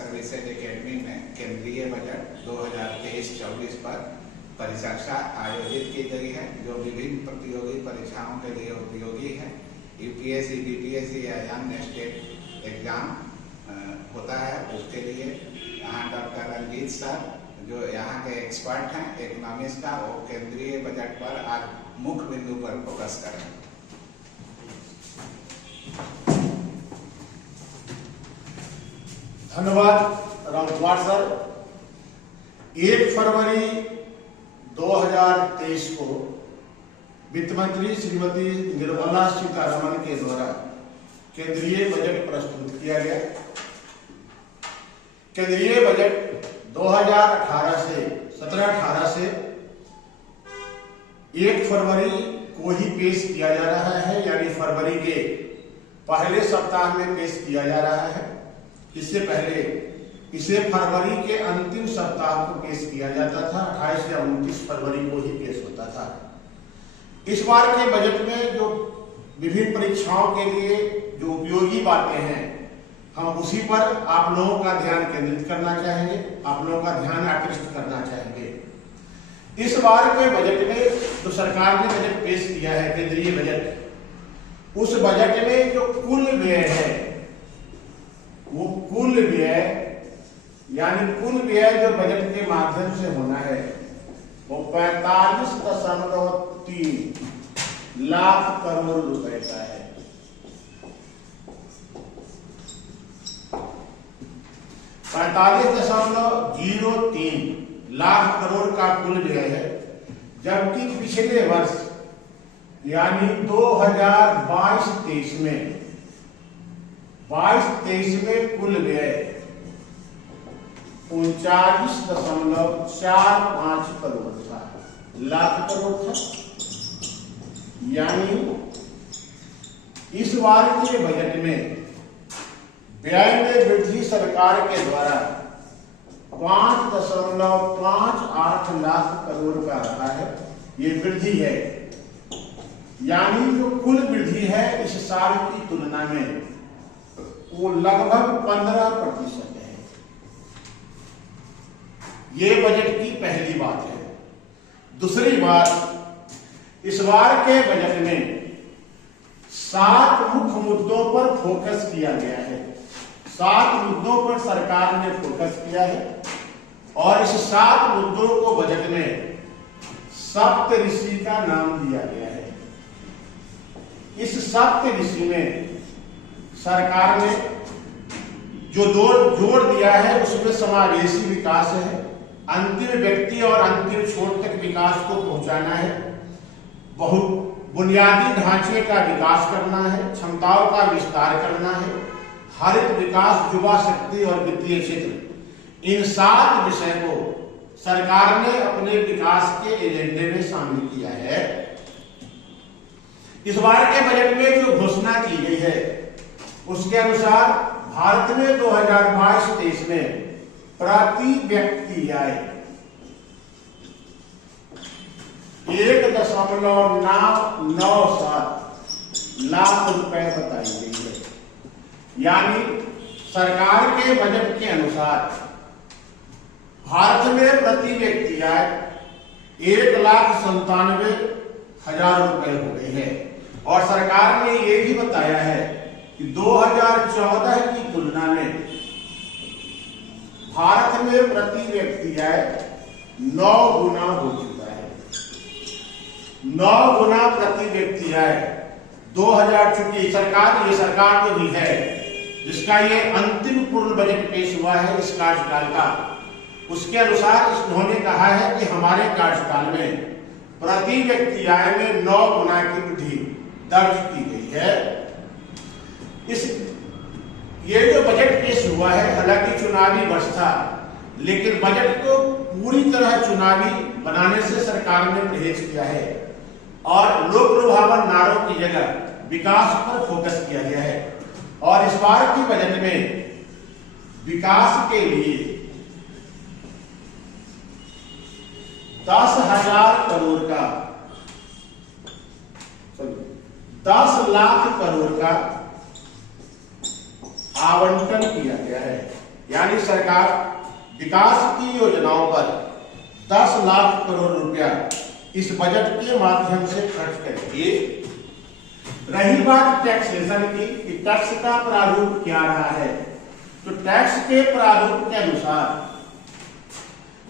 Services academy में केंद्रीय budget 2023-24 पर परिचर्चा आयोजित की गई है, जो विभिन्न प्रतियोगी परीक्षाओं के लिए उपयोगी है। यूपीएससी, बीपीएससी या अन्य स्टेट एग्जाम होता है, उसके लिए यहाँ डॉक्टर रंजीत सर जो यहाँ के एक्सपर्ट हैं इकोनॉमिक्स का, वो केंद्रीय बजट पर आज मुख्य बिंदु पर फोकस करें। धन्यवाद रामकुमार सर। 1 फरवरी 2023 को वित्त मंत्री श्रीमती निर्मला सीतारमण के द्वारा केंद्रीय बजट प्रस्तुत किया गया। केंद्रीय बजट 2018 से 1 फरवरी को ही पेश किया जा रहा है, यानी फरवरी के पहले सप्ताह में पेश किया जा रहा है। इससे पहले इसे फरवरी के अंतिम सप्ताह को पेश किया जाता था, 28 या 29 फरवरी को ही पेश होता था। इस बार के बजट में जो विभिन्न परीक्षाओं के लिए जो उपयोगी बातें हैं, हम उसी पर आप लोगों का ध्यान केंद्रित करना चाहेंगे, आप लोगों का ध्यान आकृष्ट करना चाहेंगे। इस बार के बजट में जो सरकार ने बजट पेश किया है, केंद्रीय बजट, उस बजट में जो कुल व्यय है, वो कुल व्यय यानी कुल व्यय जो बजट के माध्यम से होना है, वो 45.3 लाख करोड़ रुपए का है। 45.03 लाख करोड़ का कुल व्यय है, जबकि पिछले वर्ष यानी 2022-23 में 22-23 में कुल व्यय 39.45 करोड़ था, लाख करोड़ था। यानी इस बार के बजट में व्यय में वृद्धि सरकार के द्वारा 5.58 लाख करोड़ का रहा है। ये वृद्धि है, यानी जो कुल वृद्धि है इस साल की तुलना में वो लगभग 15% है। ये बजट की पहली बात है। दूसरी बात, इस बार के बजट में 7 मुख्य मुद्दों पर फोकस किया गया है। 7 मुद्दों पर सरकार ने फोकस किया है और इस 7 मुद्दों को बजट में सप्तऋषि का नाम दिया गया है। इस सप्तऋषि में सरकार ने जो जोड़ दिया है उसमें समावेशी विकास है, अंतिम व्यक्ति और अंतिम छोर तक विकास को पहुंचाना है, बहुत बुनियादी ढांचे का विकास करना है, क्षमताओं का विस्तार करना है, हरित विकास, युवा शक्ति और वित्तीय क्षेत्र, इन 7 विषय को सरकार ने अपने विकास के एजेंडे में शामिल किया है। इस बार के बजट में जो घोषणा की गई है उसके अनुसार भारत में 2022-23 में प्रति व्यक्ति आय 1.97 लाख रुपए बताई गई है। यानी सरकार के बजट के अनुसार भारत में प्रति व्यक्ति आय 1,97,000 रुपए हो गई है। और सरकार ने ये भी बताया है कि 2014 की तुलना में भारत में प्रति व्यक्ति आय 9 गुना हो चुका है। 9 गुना प्रति व्यक्ति आय 2000, चूंकि सरकार जो भी है जिसका ये अंतिम पूर्ण बजट पेश हुआ है इस कार्यकाल का, उसके अनुसार उन्होंने कहा है कि हमारे कार्यकाल में प्रति व्यक्ति आय में 9 गुना की वृद्धि दर्ज की गई है। ये जो बजट पेश हुआ है, हालांकि चुनावी वर्ष था, लेकिन बजट को पूरी तरह चुनावी बनाने से सरकार ने परहेज किया है और लोक लुभावन नारों की जगह विकास पर फोकस किया गया है। और इस बार की बजट में विकास के लिए 10,000 करोड़ का 10 लाख करोड़ का आवंटन किया गया है। यानी सरकार विकास की योजनाओं पर 10 लाख करोड़ रुपया इस बजट के माध्यम से खर्च करेगी। रही बात टैक्सेशन की कि टैक्स का प्रारूप क्या रहा है, तो टैक्स के प्रारूप के अनुसार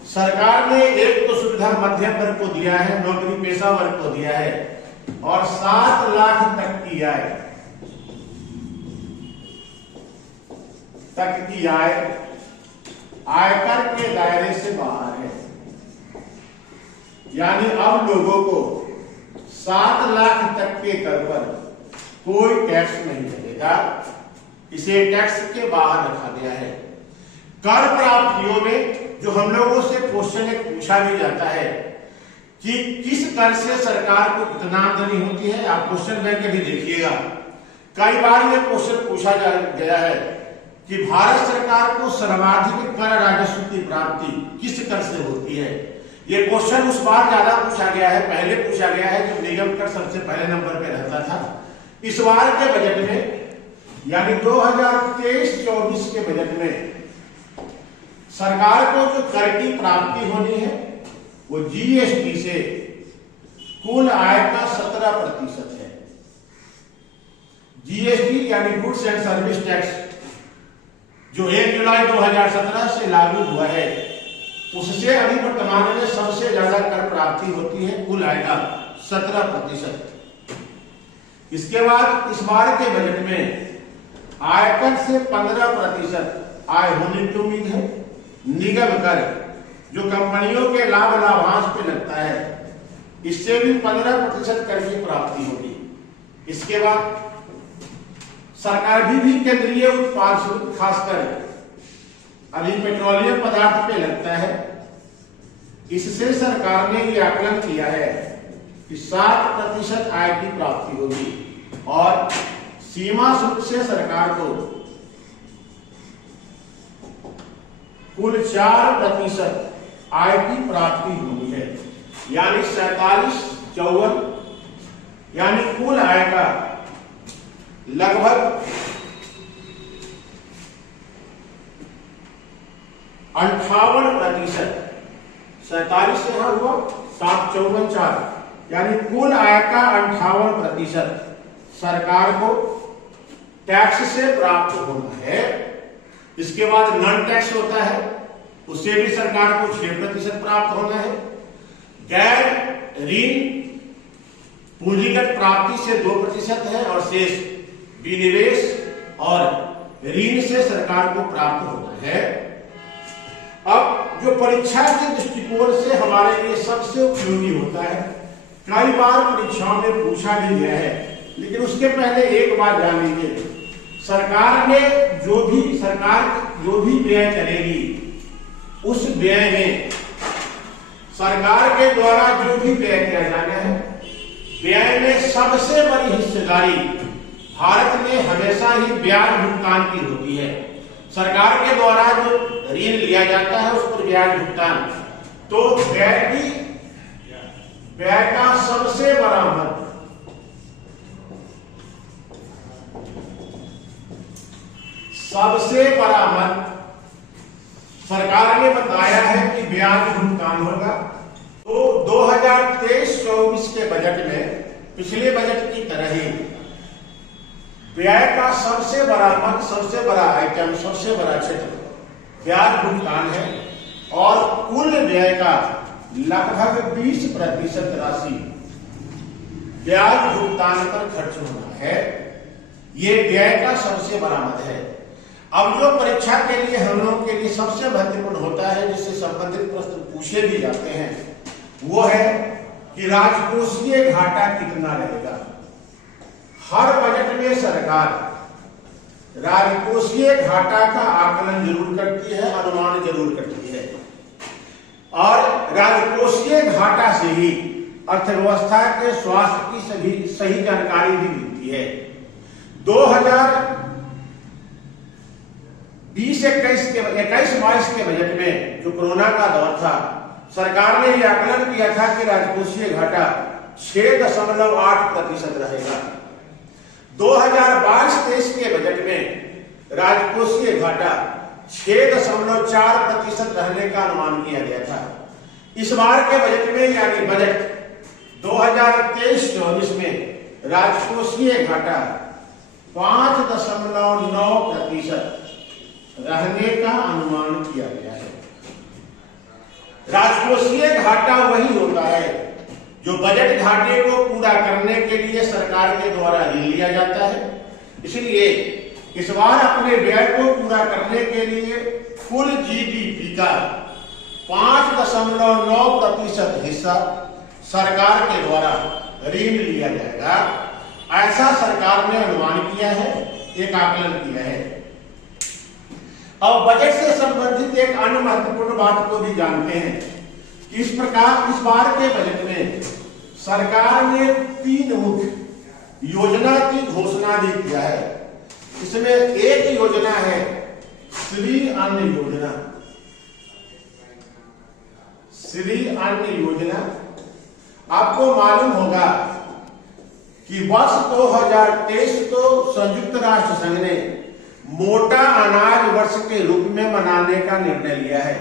सरकार ने एक तो सुविधा मध्यम वर्ग को दिया है, नौकरी पेशा वर्ग को दिया है, और 7 लाख तक की आय आयकर के दायरे से बाहर है। यानी अब लोगों को 7 लाख तक के कर पर कोई टैक्स नहीं लगेगा, इसे टैक्स के बाहर रखा गया है। कर प्राप्तियों में जो हम लोगों से क्वेश्चन एक पूछा भी जाता है कि किस कर से सरकार को कितना आमदनी होती है, आप क्वेश्चन बैंक भी देखिएगा। कई बार यह क्वेश्चन पूछा गया है कि भारत सरकार को सर्वाधिक कर राजस्व की प्राप्ति किस कर से होती है। यह क्वेश्चन उस बार ज्यादा पूछा गया है, पहले पूछा गया है जब निगम कर सबसे पहले नंबर पे रहता था। इस बार के बजट में यानी 2023-24 के बजट में सरकार को जो कर की प्राप्ति होनी है वो जीएसटी से कुल आय का 17% है। जीएसटी यानी गुड्स एंड सर्विस टैक्स जो 1 जुलाई 2017 से लागू हुआ है, उससे अभी वर्तमान में सबसे ज्यादा कर प्राप्ति होती है, कुल आय का 17%। इसके बाद इस बार के बजट में आयकर से 15% आय होने की उम्मीद है। निगम कर जो कंपनियों के लाभ लाभांश पे लगता है, इससे भी 15% कर की प्राप्ति होगी। इसके बाद सरकार भी केंद्रीय उत्पाद शुल्क खासकर अभी पेट्रोलियम पदार्थ पे लगता है, इससे सरकार ने ये आकलन किया है कि 7% आय की प्राप्ति होगी और सीमा शुल्क से सरकार को कुल 4% आय की प्राप्ति होनी है। यानी 47-54 यानी कुल आय का लगभग 58%। 47 से यहां हुआ 7-54-4 यानी कुल आय का 58% सरकार को टैक्स से प्राप्त होना है। इसके बाद नॉन टैक्स होता है, उससे भी सरकार को 6% प्राप्त होना है। गैर ऋण पूंजीगत प्राप्ति से 2% है और शेष विनिवेश और ऋण से सरकार को प्राप्त होना है। अब जो परीक्षा के दृष्टिकोण से हमारे लिए सबसे उपयोगी होता है, कई बार परीक्षाओं में पूछा भी गया है, लेकिन उसके पहले एक बात जान लीजिए, सरकार जो भी व्यय करेगी उस व्यय में सरकार के द्वारा जो भी व्यय किया जाना है, व्यय में सबसे बड़ी हिस्सेदारी भारत में हमेशा ही ब्याज भुगतान की होती है। सरकार के द्वारा जो ऋण लिया जाता है उस पर ब्याज भुगतान, तो व्यय का सबसे बड़ा मद सरकार ने बताया है कि ब्याज भुगतान होगा। तो 2023-24 के बजट में पिछले बजट की तरह ही व्यय का सबसे बड़ा मद, सबसे बड़ा आइटम, सबसे बड़ा क्षेत्र ब्याज भुगतान है और कुल व्यय का लगभग 20% राशि ब्याज भुगतान पर खर्च होना है। ये व्यय का सबसे बड़ा मद है। अब जो परीक्षा के लिए हम लोगों के लिए सबसे महत्वपूर्ण होता है, जिससे संबंधित प्रश्न पूछे भी जाते हैं, वो है कि राजकोषीय घाटा कितना रहेगा। हर बजट में सरकार राजकोषीय घाटा का आकलन जरूर करती है, अनुमान जरूर करती है और राजकोषीय घाटा से ही अर्थव्यवस्था के स्वास्थ्य की सही जानकारी भी मिलती है। 21-22 के बजट में जो कोरोना का दौर था, सरकार ने यह आकलन किया था कि राजकोषीय घाटा 6.8% रहेगा। 2022-23 के बजट में राजकोषीय घाटा 6.4% रहने का अनुमान किया गया था। इस बार के बजट में यानी बजट 2023-24 में राजकोषीय घाटा 5.9% रहने का अनुमान किया गया है। राजकोषीय घाटा वही होता है जो बजट घाटे को पूरा करने के लिए सरकार के द्वारा ऋण लिया जाता है। इसलिए इस बार अपने व्यय को पूरा करने के लिए कुल जीडीपी का 5.9% हिस्सा सरकार के द्वारा ऋण लिया जाएगा, ऐसा सरकार ने अनुमान किया है, एक आकलन किया है। अब बजट से संबंधित एक अन्य महत्वपूर्ण बात को भी जानते हैं। इस प्रकार इस बार के बजट में सरकार ने 3 मुख्य योजना की घोषणा भी किया है। इसमें एक योजना है श्री अन्न योजना। श्री अन्न योजना, आपको मालूम होगा कि वर्ष 2023 को संयुक्त राष्ट्र संघ ने मोटा अनाज वर्ष के रूप में मनाने का निर्णय लिया है।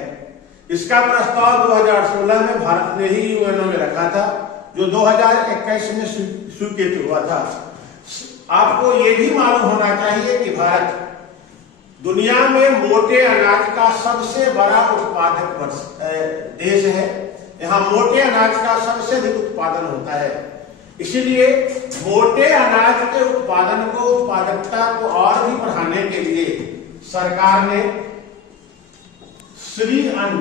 इसका प्रस्ताव 2016 में भारत ने ही यूएनओ में रखा था, जो 2021 में स्वीकृत हुआ था। आपको यह भी मालूम होना चाहिए कि भारत दुनिया में मोटे अनाज का सबसे बड़ा उत्पादक देश है। यहाँ मोटे अनाज का सबसे अधिक उत्पादन होता है। इसलिए मोटे अनाज के उत्पादकता को और भी बढ़ाने के लिए सरकार ने श्री अन्न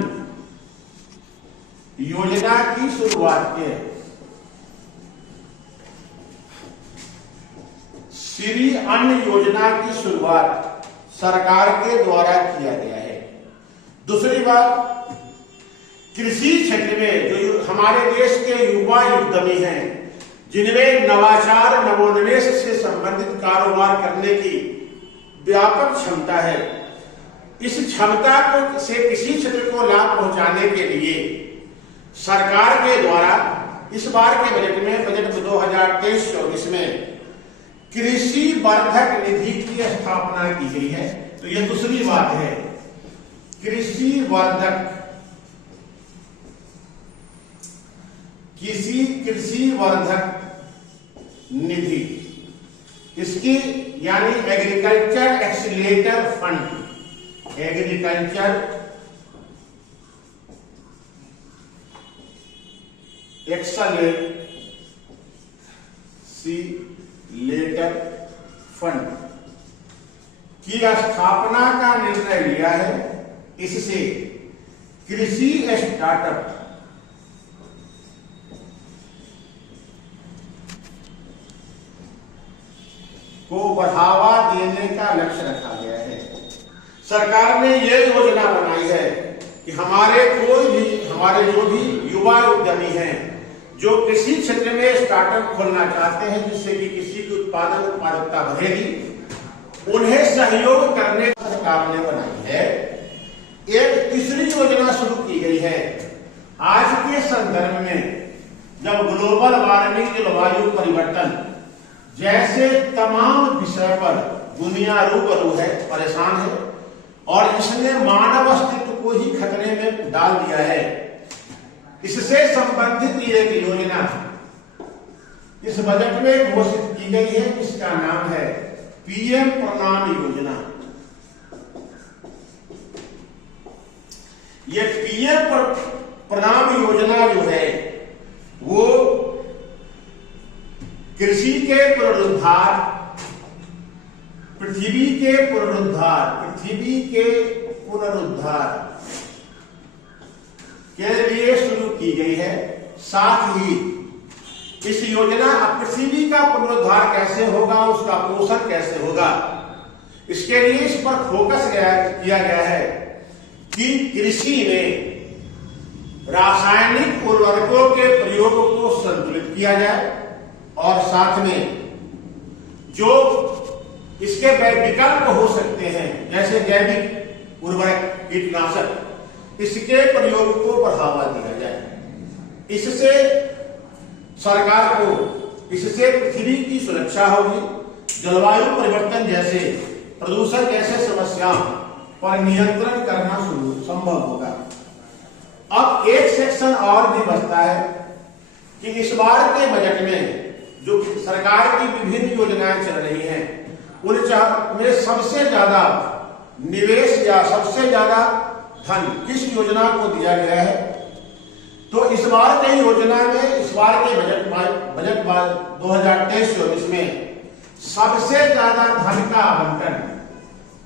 योजना की शुरुआत की है। श्री अन्न योजना की शुरुआत सरकार के द्वारा किया गया है। दूसरी बात, कृषि क्षेत्र में जो हमारे देश के युवा उद्यमी हैं, जिनमें नवाचार नवोन्मेष से संबंधित कारोबार करने की व्यापक क्षमता है, इस क्षमता को से किसी क्षेत्र को लाभ पहुंचाने के लिए सरकार के द्वारा इस बार के बजट 2023-24 में कृषि वर्धक निधि की स्थापना की गई है। तो यह दूसरी बात है, कृषि वर्धक निधि, इसकी यानी agriculture accelerator fund, agriculture accelerator fund की स्थापना का निर्णय लिया है। इससे कृषि स्टार्टअप को बढ़ावा देने का लक्ष्य रखा गया है। सरकार ने यह योजना बनाई है कि हमारे जो भी युवा उद्यमी हैं, जो कृषि क्षेत्र में स्टार्टअप खोलना चाहते हैं जिससे कि कृषि की उत्पादकता बढ़ेगी, उन्हें सहयोग करने का सरकार ने बनाई है। एक तीसरी योजना शुरू की गई है। आज के संदर्भ में जब ग्लोबल वार्मिंग, जलवायु परिवर्तन जैसे तमाम विषय पर दुनिया रूबरू है, परेशान है, और इसने मानव अस्तित्व को ही खतरे में डाल दिया है, इससे संबंधित एक योजना इस बजट में घोषित की गई है, जिसका नाम है पीएम प्रणाम योजना। यह पीएम प्रणाम योजना जो है वो कृषि के पुनरुद्धार, पृथ्वी के पुनरुद्धार के लिए शुरू की गई है। साथ ही इस योजना पृथ्वी का पुनरुद्धार कैसे होगा, उसका पोषण कैसे होगा, इसके लिए इस पर फोकस किया गया है कि कृषि में रासायनिक उर्वरकों के प्रयोग को संतुलित किया जाए और साथ में जो इसके विकल्प हो सकते हैं जैसे जैविक उर्वरक, कीटनाशक, इसके प्रयोग को बढ़ावा दिया जाए। इससे सरकार को पृथ्वी की सुरक्षा होगी, जलवायु परिवर्तन जैसे, प्रदूषण जैसे समस्याओं पर नियंत्रण करना संभव होगा। अब एक सेक्शन और भी बचता है कि इस बार के बजट में जो सरकार की विभिन्न योजनाएं चल रही हैं उनमें सबसे ज्यादा निवेश या सबसे ज्यादा धन किस योजना को दिया गया है। तो इस बार की योजना में इस बार के बजट 2023-24 में सबसे ज्यादा धन का आवंटन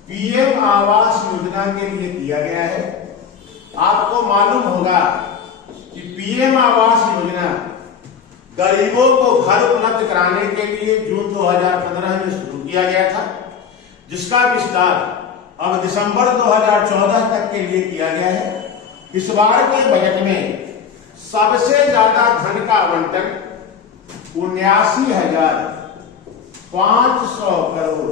पीएम आवास योजना के लिए किया गया है। आपको मालूम होगा कि पीएम आवास योजना गरीबों को घर उपलब्ध कराने के लिए जून 2015 में शुरू किया गया था, जिसका विस्तार अब दिसंबर 2014 तक के लिए किया गया है। इस बार के बजट में सबसे ज्यादा धन का आवंटन 79,500 करोड़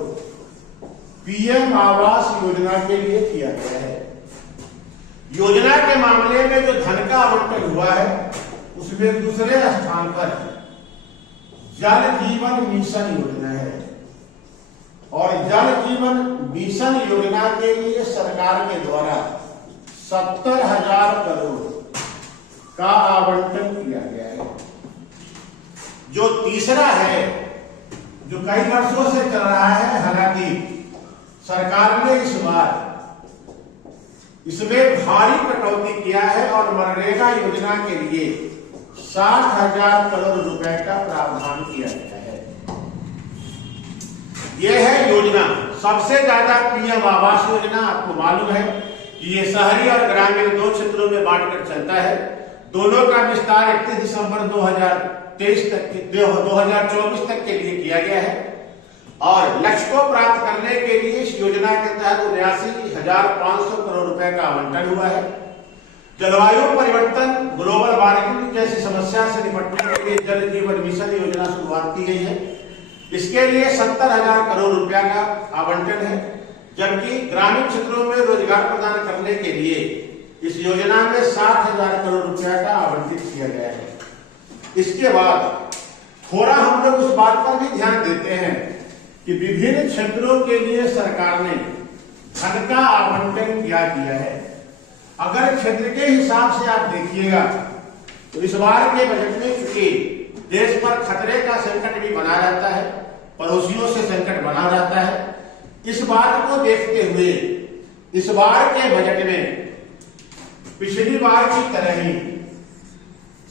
पीएम आवास योजना के लिए किया गया है। योजना के मामले में जो धन का आवंटन हुआ है उसमें दूसरे स्थान पर जल जीवन मिशन योजना है और जल जीवन मिशन योजना के लिए सरकार के द्वारा 70,000 करोड़ का आवंटन किया गया है। जो तीसरा है जो कई वर्षों से चल रहा है, हालांकि सरकार ने इस बार इसमें भारी कटौती किया है और मनरेगा योजना के लिए 60,000 करोड़ रुपए का प्रावधान किया गया है। यह है योजना। सबसे ज्यादा पीएम आवास योजना आपको मालूम है कि ये शहरी और ग्रामीण दो क्षेत्रों में बांटकर चलता है। दोनों का विस्तार 31 दिसंबर 2024 तक के लिए किया गया है और लक्ष्य को प्राप्त करने के लिए इस योजना के तहत 79,500 करोड़ रुपए का आवंटन हुआ है। जलवायु परिवर्तन, ग्लोबल वार्मिंग जैसी समस्या से निपटने के लिए जल जीवन मिशन योजना शुरुआत की गई है। इसके लिए 70,000 करोड़ रुपया का आवंटन है, जबकि ग्रामीण क्षेत्रों में रोजगार प्रदान करने के लिए इस योजना में 60,000 करोड़ रुपया का आवंटित किया गया है। इसके बाद थोड़ा हम लोग उस बात पर भी ध्यान देते हैं कि विभिन्न क्षेत्रों के लिए सरकार ने धन का आवंटन क्या किया है। अगर क्षेत्र के हिसाब से आप देखिएगा तो इस बार के बजट में चूंकि देश पर खतरे का संकट भी बना रहता है, पड़ोसियों से संकट बना रहता है, इस बात को देखते हुए इस बार के बजट में पिछली बार की तरह ही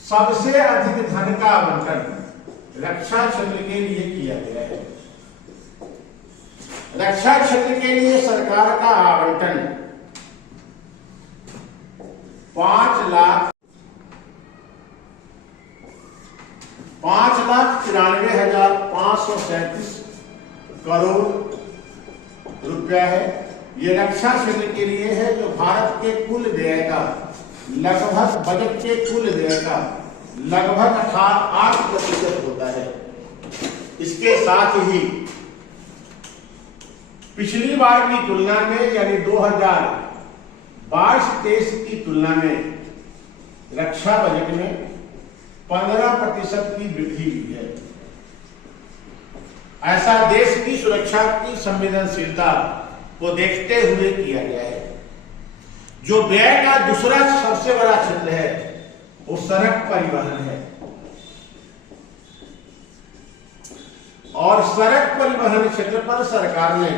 सबसे अधिक धन का आवंटन रक्षा क्षेत्र के लिए किया गया है। रक्षा क्षेत्र के लिए सरकार का आवंटन 5,93,537 करोड़ रुपया है। ये रक्षा क्षेत्र के लिए है, जो भारत के कुल व्यय का लगभग, बजट के कुल व्यय का लगभग 8% होता है। इसके साथ ही पिछली बार की तुलना में यानी 2022-23 की तुलना में रक्षा बजट में 15% की वृद्धि हुई है। ऐसा देश की सुरक्षा की संवेदनशीलता को देखते हुए किया गया है। जो व्यय का दूसरा सबसे बड़ा क्षेत्र है वो सड़क परिवहन है और सड़क परिवहन क्षेत्र पर सरकार ने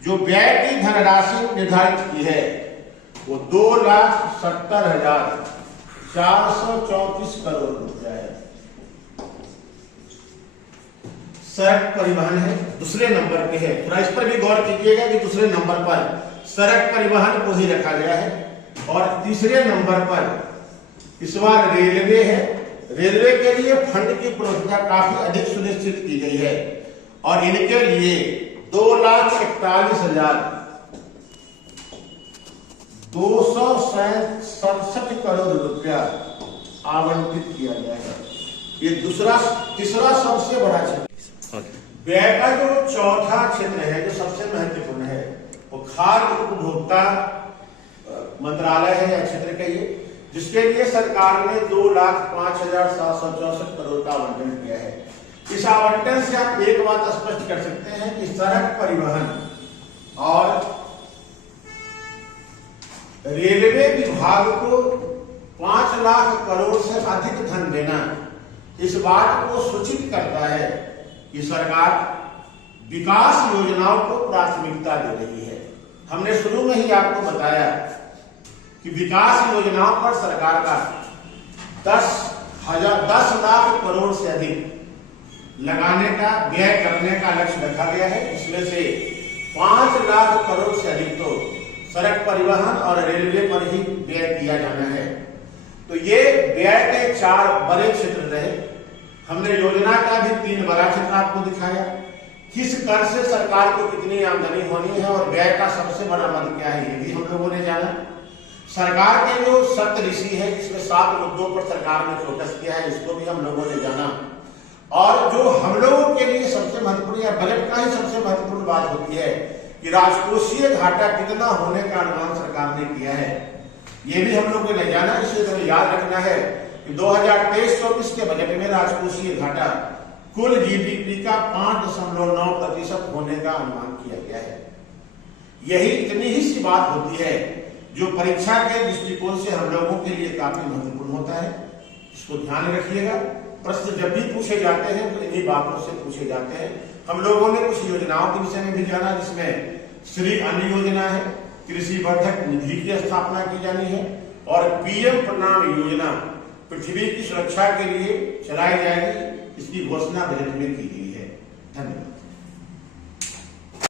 जो व्यय की धनराशि निर्धारित की है वो 2,70,434 करोड़ रुपया है। सड़क परिवहन है, दूसरे नंबर पे है। थोड़ा इस पर भी गौर कीजिएगा कि दूसरे नंबर पर सड़क परिवहन को ही रखा गया है और तीसरे नंबर पर इस बार रेलवे है। रेलवे के लिए फंड की उपलब्धता काफी अधिक सुनिश्चित की गई है और इनके लिए 2,41,267 करोड़ रुपया आवंटित किया गया है। ये तीसरा सबसे बड़ा क्षेत्र। व्यय का जो चौथा क्षेत्र है, जो सबसे महत्वपूर्ण है, वो खाद्य उपभोक्ता मंत्रालय है या क्षेत्र का ये, जिसके लिए सरकार ने 2,05,764 करोड़ का आवंटन किया है। इस आवंटन से आप एक बात स्पष्ट कर सकते हैं कि सड़क परिवहन और रेलवे विभाग को 5 लाख करोड़ से अधिक धन देना इस बात को सूचित करता है कि सरकार विकास योजनाओं को प्राथमिकता दे रही है। हमने शुरू में ही आपको बताया कि विकास योजनाओं पर सरकार का 10 लाख करोड़ से अधिक लगाने का, व्यय करने का लक्ष्य रखा गया है। इसमें से 5 लाख करोड़ से अधिक तो सड़क परिवहन और रेलवे पर ही व्यय किया जाना है। तो ये व्यय के 4 बड़े क्षेत्र रहे। हमने योजना का भी 3 बड़ा क्षेत्र आपको दिखाया। किस कर से सरकार को कितनी आमदनी होनी है और व्यय का सबसे बड़ा मद क्या है, ये भी हम लोगों ने जाना। सरकार के जो सप्तऋषि है, इसमें 7 मुद्दों पर सरकार ने फोकस किया है, इसको भी हम लोगों ने जाना। और जो हम लोगों के लिए सबसे महत्वपूर्ण या बजट का ही सबसे महत्वपूर्ण बात होती है कि राजकोषीय घाटा कितना होने का अनुमान सरकार ने किया है, ये भी हम लोगों ने जाना। इसलिए हमें याद रखना है कि 2023-24 के बजट में राजकोषीय घाटा कुल जीडीपी का 5.9% होने का अनुमान किया गया है। यही इतनी ही सी बात होती है जो परीक्षा के दृष्टिकोण से हम लोगों के लिए काफी महत्वपूर्ण होता है। इसको ध्यान रखिएगा। प्रश्न जब भी पूछे जाते हैं तो इन्हीं बातों से पूछे जाते हैं। हम लोगों ने कुछ योजनाओं के विषय में भी जाना, जिसमें श्री अन्न योजना है, कृषि वर्धक निधि की स्थापना की जानी है और पीएम प्रणाम योजना पृथ्वी की सुरक्षा के लिए चलाई जाएगी। इसकी घोषणा बजट में की गई है। धन्यवाद।